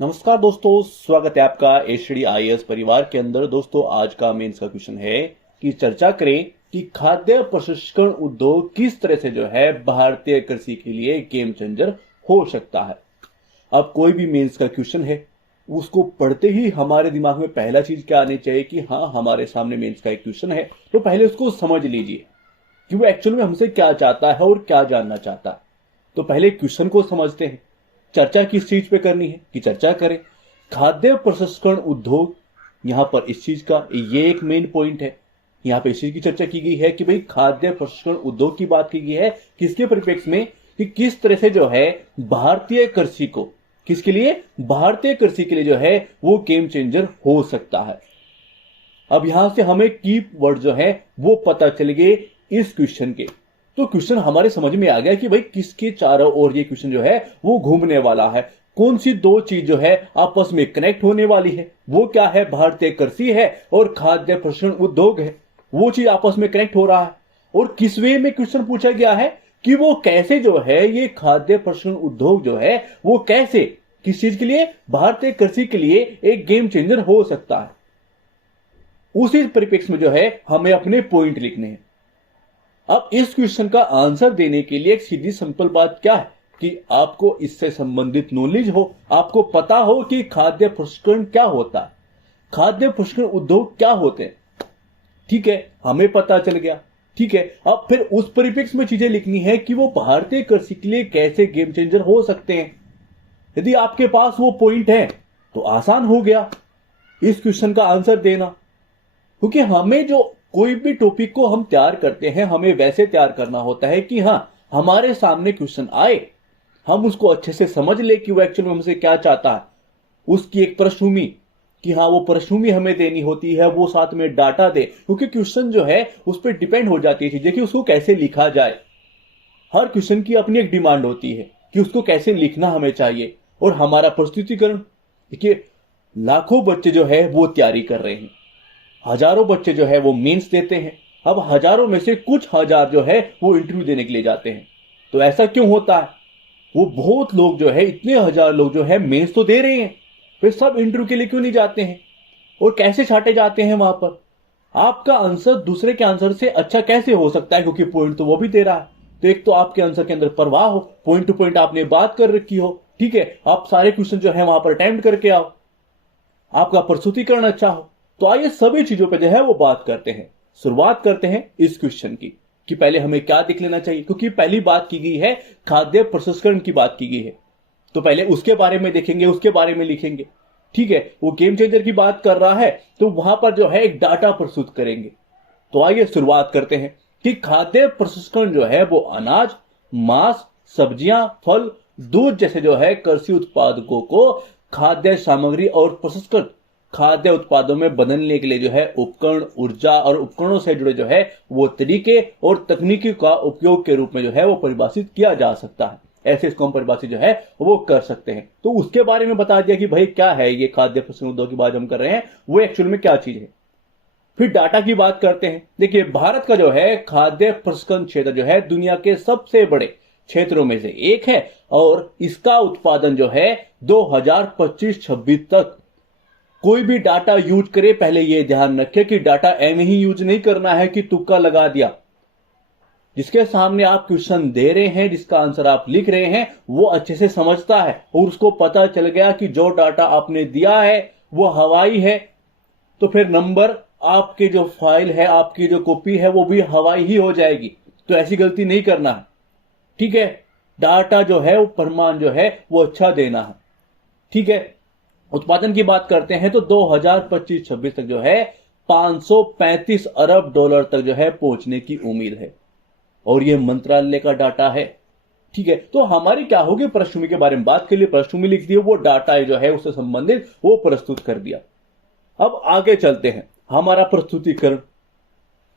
नमस्कार दोस्तों, स्वागत है आपका HDIS परिवार के अंदर। दोस्तों, आज का मेंस का क्वेश्चन है कि चर्चा करें कि खाद्य प्रसंस्करण उद्योग किस तरह से जो है भारतीय कृषि के लिए गेम चेंजर हो सकता है। अब कोई भी मेंस का क्वेश्चन है, उसको पढ़ते ही हमारे दिमाग में पहला चीज क्या आनी चाहिए कि हाँ, हमारे सामने मेंस का एक क्वेश्चन है, तो पहले उसको समझ लीजिए कि वो एक्चुअल में हमसे क्या चाहता है और क्या जानना चाहता है। तो पहले क्वेश्चन को समझते हैं। चर्चा किस चीज पे करनी है कि चर्चा करें खाद्य प्रसंस्करण उद्योग। यहां पर इस चीज का ये एक मेन पॉइंट है। यहां पे इस चीज की चर्चा की गई है कि भाई खाद्य प्रसंस्करण उद्योग की बात की गई है किसके परिप्रेक्ष्य में, कि किस तरह से जो है भारतीय कृषि को, किसके लिए, भारतीय कृषि के लिए जो है वो गेम चेंजर हो सकता है। अब यहां से हमें की वर्ड जो है वो पता चल गए इस क्वेश्चन के। तो क्वेश्चन हमारे समझ में आ गया कि भाई किसके चारों ओर ये क्वेश्चन जो है वो घूमने वाला है। कौन सी दो चीज जो है आपस में कनेक्ट होने वाली है, वो क्या है, भारतीय कृषि है और खाद्य प्रसंस्करण उद्योग है। वो चीज आपस में कनेक्ट हो रहा है। और किस वे में क्वेश्चन पूछा गया है कि वो कैसे जो है ये खाद्य प्रसंस्करण उद्योग जो है वो कैसे, किस चीज के लिए, भारतीय कृषि के लिए एक गेम चेंजर हो सकता है। उसी परिप्रेक्ष्य में जो है हमें अपने पॉइंट लिखने हैं। अब इस क्वेश्चन का आंसर देने के लिए एक सीधी सिंपल बात क्या है कि आपको इससे संबंधित नॉलेज हो, आपको पता हो कि खाद्य प्रसंस्करण क्या होता है, खाद्य प्रसंस्करण उद्योग क्या होते हैं। ठीक है, हमें पता चल गया। ठीक है, अब फिर उस परिप्रेक्ष्य में चीजें लिखनी है कि वो भारतीय कृषि के लिए कैसे गेम चेंजर हो सकते हैं। यदि आपके पास वो पॉइंट है तो आसान हो गया इस क्वेश्चन का आंसर देना। क्योंकि हमें जो कोई भी टॉपिक को हम तैयार करते हैं, हमें वैसे तैयार करना होता है कि हाँ, हमारे सामने क्वेश्चन आए, हम उसको अच्छे से समझ ले कि वो एक्चुअल में हमसे क्या चाहता है। उसकी एक पृष्ठभूमि, कि हाँ वो पृष्ठभूमि हमें देनी होती है, वो साथ में डाटा दे। क्योंकि क्वेश्चन जो है उस पर डिपेंड हो जाती है चीजें कि उसको कैसे लिखा जाए। हर क्वेश्चन की अपनी एक डिमांड होती है कि उसको कैसे लिखना हमें चाहिए। और हमारा प्रस्तुतिकरण, देखिए लाखों बच्चे जो है वो तैयारी कर रहे हैं, हजारों बच्चे जो है वो मेंस देते हैं। अब हजारों में से कुछ हजार जो है वो इंटरव्यू देने के लिए जाते हैं। तो ऐसा क्यों होता है? वो बहुत लोग जो है, इतने हजार लोग जो है मेंस तो दे रहे हैं, फिर सब इंटरव्यू के लिए क्यों नहीं जाते हैं और कैसे छाटे जाते हैं वहां पर? आपका आंसर दूसरे के आंसर से अच्छा कैसे हो सकता है? क्योंकि पॉइंट तो वो भी दे रहा है। तो एक तो आपके आंसर के अंदर परवाह हो, पॉइंट टू पॉइंट आपने बात कर रखी हो। ठीक है, आप सारे क्वेश्चन जो है वहां पर अटेम्प्ट करके आओ, आपका प्रस्तुतिकरण अच्छा हो। तो आइए सभी चीजों पे जो है वो बात करते हैं। शुरुआत करते हैं इस क्वेश्चन की कि पहले हमें क्या देख लेना चाहिए। क्योंकि पहली बात की गई है खाद्य प्रसंस्करण की बात की गई है, तो पहले उसके बारे में देखेंगे, उसके बारे में लिखेंगे। ठीक है, वो गेम चेंजर की बात कर रहा है तो वहां पर जो है एक डाटा प्रस्तुत करेंगे। तो आइए शुरुआत करते हैं कि खाद्य प्रसंस्करण जो है वो अनाज, मांस, सब्जियां, फल, दूध जैसे जो है कृषि उत्पादकों को खाद्य सामग्री और प्रसंस्कृत खाद्य उत्पादों में बदलने के लिए जो है उपकरण, ऊर्जा और उपकरणों से जुड़े जो है वो तरीके और तकनीकी का उपयोग के रूप में जो है वो परिभाषित किया जा सकता है। ऐसे इसको हम परिभाषित जो है वो कर सकते हैं। तो उसके बारे में बता दिया कि भाई क्या है ये खाद्य प्रसंस्करण उद्योग की बात हम कर रहे हैं, वो एक्चुअल में क्या चीज है। फिर डाटा की बात करते हैं। देखिए भारत का जो है खाद्य प्रसंस्करण क्षेत्र जो है दुनिया के सबसे बड़े क्षेत्रों में से एक है और इसका उत्पादन जो है 2025-26 तक, कोई भी डाटा यूज करे पहले यह ध्यान रखे कि डाटा एम ही यूज नहीं करना है कि तुक्का लगा दिया। जिसके सामने आप क्वेश्चन दे रहे हैं, जिसका आंसर आप लिख रहे हैं, वो अच्छे से समझता है और उसको पता चल गया कि जो डाटा आपने दिया है वो हवाई है, तो फिर नंबर, आपके जो फाइल है, आपकी जो कॉपी है वो भी हवाई ही हो जाएगी। तो ऐसी गलती नहीं करना है। ठीक है, डाटा जो है वो प्रमाण जो है वो अच्छा देना है। ठीक है, उत्पादन की बात करते हैं तो 2025-26 तक जो है 535 अरब डॉलर तक जो है पहुंचने की उम्मीद है और यह मंत्रालय का डाटा है। ठीक है, तो हमारी क्या होगी, पृष्ठभूमि के बारे में बात के लिए पृष्ठभूमि लिख दी, वो डाटा जो है उससे संबंधित वो प्रस्तुत कर दिया। अब आगे चलते हैं। हमारा प्रस्तुतिकरण,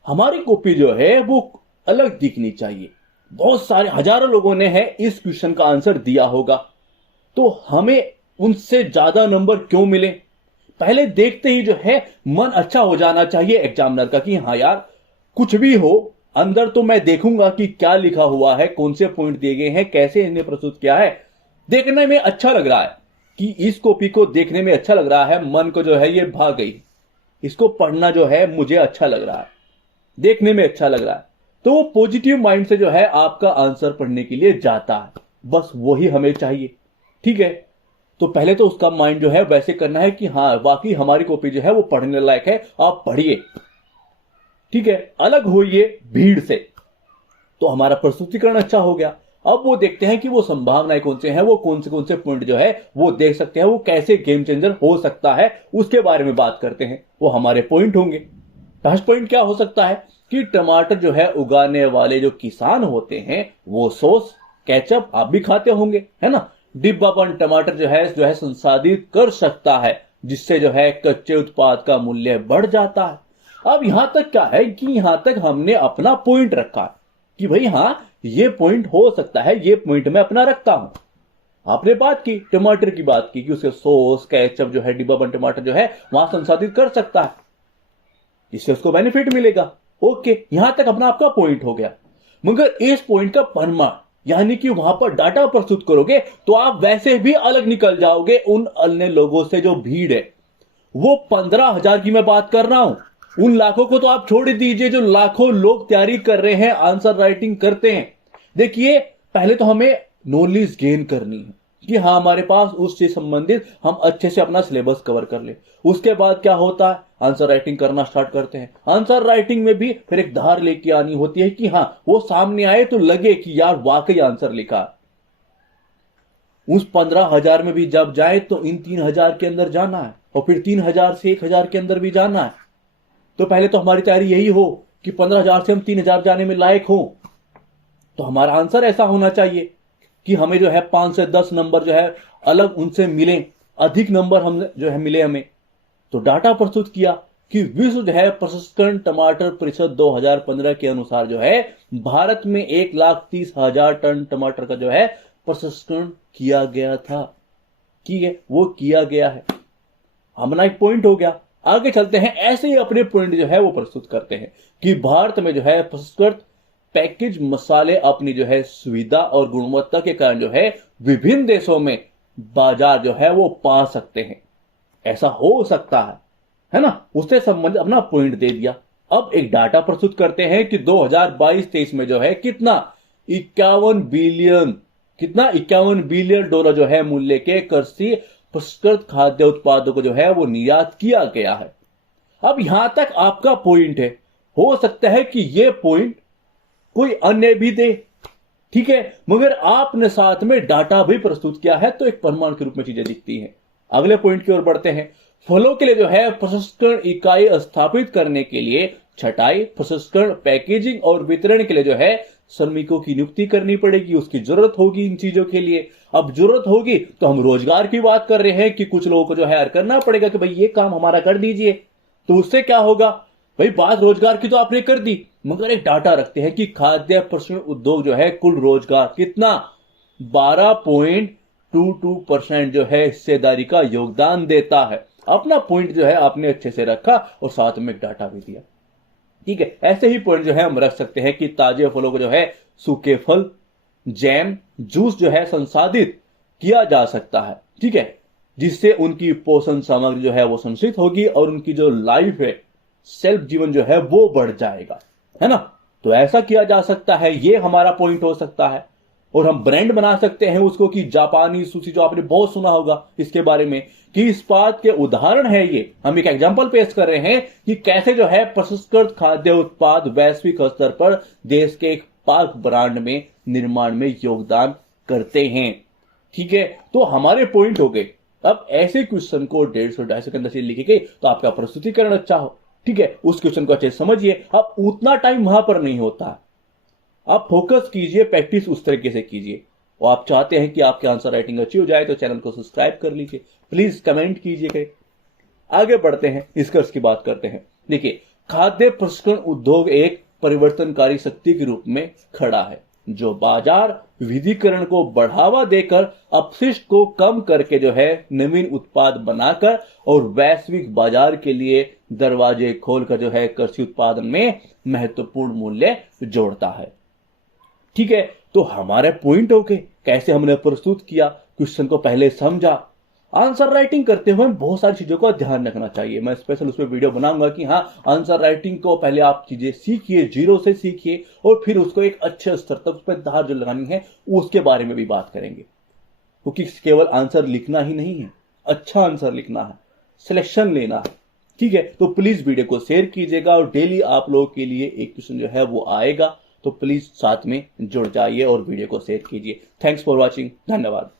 हमारी कॉपी जो है वो अलग दिखनी चाहिए। बहुत सारे हजारों लोगों ने है इस क्वेश्चन का आंसर दिया होगा, तो हमें उनसे ज्यादा नंबर क्यों मिले? पहले देखते ही जो है मन अच्छा हो जाना चाहिए एग्जामिनर का कि हाँ यार, कुछ भी हो अंदर तो मैं देखूंगा कि क्या लिखा हुआ है, कौन से पॉइंट दिए गए हैं, कैसे इन्हें प्रस्तुत किया है, देखने में अच्छा लग रहा है। कि इस कॉपी को देखने में अच्छा लग रहा है, मन को जो है ये भाग गई, इसको पढ़ना जो है मुझे अच्छा लग रहा है, देखने में अच्छा लग रहा है, तो वो पॉजिटिव माइंड से जो है आपका आंसर पढ़ने के लिए जाता है। बस वही हमें चाहिए, ठीक है। तो पहले तो उसका माइंड जो है वैसे करना है कि हाँ वाकई हमारी कॉपी जो है वो पढ़ने लायक है, आप पढ़िए, ठीक है, अलग होइए भीड़ से। तो हमारा प्रस्तुतिकरण अच्छा हो गया। अब वो देखते हैं कि वो संभावनाएं कौन से हैं, वो कौन से पॉइंट जो है वो देख सकते हैं, वो कैसे गेम चेंजर हो सकता है, उसके बारे में बात करते हैं। वो हमारे पॉइंट होंगे। फर्स्ट पॉइंट क्या हो सकता है कि टमाटर जो है उगाने वाले जो किसान होते हैं वो सॉस केचप आप भी खाते होंगे, है ना। डिब्बाबंद टमाटर जो है संसाधित कर सकता है, जिससे जो है कच्चे उत्पाद का मूल्य बढ़ जाता है। अब यहां तक क्या है कि यहां तक हमने अपना पॉइंट रखा कि भाई हाँ ये पॉइंट हो सकता है, ये पॉइंट मैं अपना रखता हूं। आपने बात की टमाटर की, बात की कि उसके सॉस केचप जो है डिब्बाबंद टमाटर जो है वहां संसाधित कर सकता है, इससे उसको बेनिफिट मिलेगा। ओके, यहां तक अपना आपका पॉइंट हो गया। मगर इस पॉइंट का परिमाण यानी कि वहां पर डाटा प्रस्तुत करोगे तो आप वैसे भी अलग निकल जाओगे उन अन्य लोगों से जो भीड़ है। वो 15,000 की मैं बात कर रहा हूं, उन लाखों को तो आप छोड़ दीजिए जो लाखों लोग तैयारी कर रहे हैं, आंसर राइटिंग करते हैं। देखिए पहले तो हमें नॉलेज गेन करनी है कि हाँ हमारे पास उससे संबंधित हम अच्छे से अपना सिलेबस कवर कर ले। उसके बाद क्या होता है, आंसर राइटिंग करना स्टार्ट करते हैं। आंसर राइटिंग में भी फिर एक धार लेके आनी होती है कि हाँ वो सामने आए तो लगे कि यार वाकई आंसर लिखा। उस 15,000 में भी जब जाए तो इन 3,000 के अंदर जाना है और फिर 3,000 से 1,000 के अंदर भी जाना है। तो पहले तो हमारी तैयारी यही हो कि 15,000 से हम 3,000 जाने में लायक हो। तो हमारा आंसर ऐसा होना चाहिए कि हमें जो है 5 से 10 नंबर जो है अलग उनसे मिले, अधिक नंबर हम जो है मिले हमें। तो डाटा प्रस्तुत किया कि विश्व जो है प्रसंस्करण टमाटर परिषद 2015 के अनुसार जो है भारत में 1,30,000 टन टमाटर का जो है प्रसंस्करण किया गया था। ठीक है, वो किया गया है, हमारा एक पॉइंट हो गया। आगे चलते हैं, ऐसे ही अपने पॉइंट जो है वो प्रस्तुत करते हैं कि भारत में जो है प्रसंस्कृत पैकेज मसाले अपनी जो है सुविधा और गुणवत्ता के कारण जो है विभिन्न देशों में बाजार जो है वो पा सकते हैं। ऐसा हो सकता है ना, उससे संबंधित अपना पॉइंट दे दिया। अब एक डाटा प्रस्तुत करते हैं कि 2022-23 में जो है कितना 51 बिलियन डॉलर जो है मूल्य के कृषि प्रसंस्कृत खाद्य उत्पादों को जो है वो निर्यात किया गया है। अब यहां तक आपका पॉइंट है। हो सकता है कि ये पॉइंट कोई अन्य भी दे, ठीक है, मगर आपने साथ में डाटा भी प्रस्तुत किया है तो एक प्रमाण के रूप में चीजें दिखती हैं। अगले पॉइंट की ओर बढ़ते हैं। फलों के लिए जो है प्रसंस्करण इकाई स्थापित करने के लिए छटाई, प्रसंस्करण, पैकेजिंग और वितरण के लिए जो है श्रमिकों की नियुक्ति करनी पड़ेगी। उसकी जरूरत होगी इन चीजों के लिए। अब जरूरत होगी तो हम रोजगार की बात कर रहे हैं कि कुछ लोगों को जो है करना पड़ेगा कि भाई ये काम हमारा कर दीजिए। तो उससे क्या होगा, भाई बात रोजगार की तो आपने कर दी, मगर एक डाटा रखते हैं कि खाद्य प्रसंस्करण उद्योग जो है कुल रोजगार कितना 12.22% जो है हिस्सेदारी का योगदान देता है। अपना पॉइंट जो है आपने अच्छे से रखा और साथ में एक डाटा भी दिया, ठीक है। ऐसे ही पॉइंट जो है हम रख सकते हैं कि ताजे फलों को जो है सूखे फल, जैम, जूस जो है संसाधित किया जा सकता है, ठीक है, जिससे उनकी पोषण सामग्री जो है वो संचित होगी और उनकी जो लाइफ है, सेल्फ जीवन जो है वो बढ़ जाएगा, है ना। तो ऐसा किया जा सकता है, ये हमारा पॉइंट हो सकता है। और हम ब्रांड बना सकते हैं उसको कि जापानी सुशी, जो आपने बहुत सुना होगा इसके बारे में, कि इस बात के उदाहरण है ये। हम एक एग्जांपल पेश कर रहे हैं कि कैसे जो है प्रसंस्कृत खाद्य उत्पाद वैश्विक स्तर पर देश के एक पाक ब्रांड में निर्माण में योगदान करते हैं, ठीक है। तो हमारे पॉइंट हो गए। अब ऐसे क्वेश्चन को 150-250 के अंदर से लिखेंगे तो आपका प्रस्तुतिकरण अच्छा हो, ठीक है। उस क्वेश्चन को अच्छे से समझिए। अब उतना टाइम वहां पर नहीं होता, आप फोकस कीजिए, प्रैक्टिस उस तरीके से कीजिए। और आप चाहते हैं कि आपकी आंसर राइटिंग अच्छी हो जाए तो चैनल को सब्सक्राइब कर लीजिए, प्लीज कमेंट कीजिए। आगे बढ़ते हैं, निष्कर्ष की बात करते हैं। देखिए, खाद्य प्रसंस्करण उद्योग एक परिवर्तनकारी शक्ति के रूप में खड़ा है जो बाजार विविधीकरण को बढ़ावा देकर अपशिष्ट को कम करके जो है नवीन उत्पाद बनाकर और वैश्विक बाजार के लिए दरवाजे खोलकर जो है कृषि उत्पादन में महत्वपूर्ण मूल्य जोड़ता है, ठीक है। तो हमारे पॉइंट हो गए, कैसे हमने प्रस्तुत किया, क्वेश्चन को पहले समझा, आंसर राइटिंग करते हुए बहुत सारी चीजों का ध्यान रखना चाहिए। मैं स्पेशल उस पर वीडियो बनाऊंगा कि हाँ, आंसर राइटिंग को पहले आप चीजें सीखिए, जीरो से सीखिए, और फिर उसको एक अच्छे स्तर तक उस पर धार जो लगानी है उसके बारे में भी बात करेंगे। क्योंकि केवल आंसर लिखना ही नहीं है, अच्छा आंसर लिखना है, सिलेक्शन लेना है। ठीक है, तो प्लीज वीडियो को शेयर कीजिएगा, और डेली आप लोगों के लिए एक क्वेश्चन जो है वो आएगा, तो प्लीज साथ में जुड़ जाइए और वीडियो को शेयर कीजिए। थैंक्स फॉर वॉचिंग, धन्यवाद।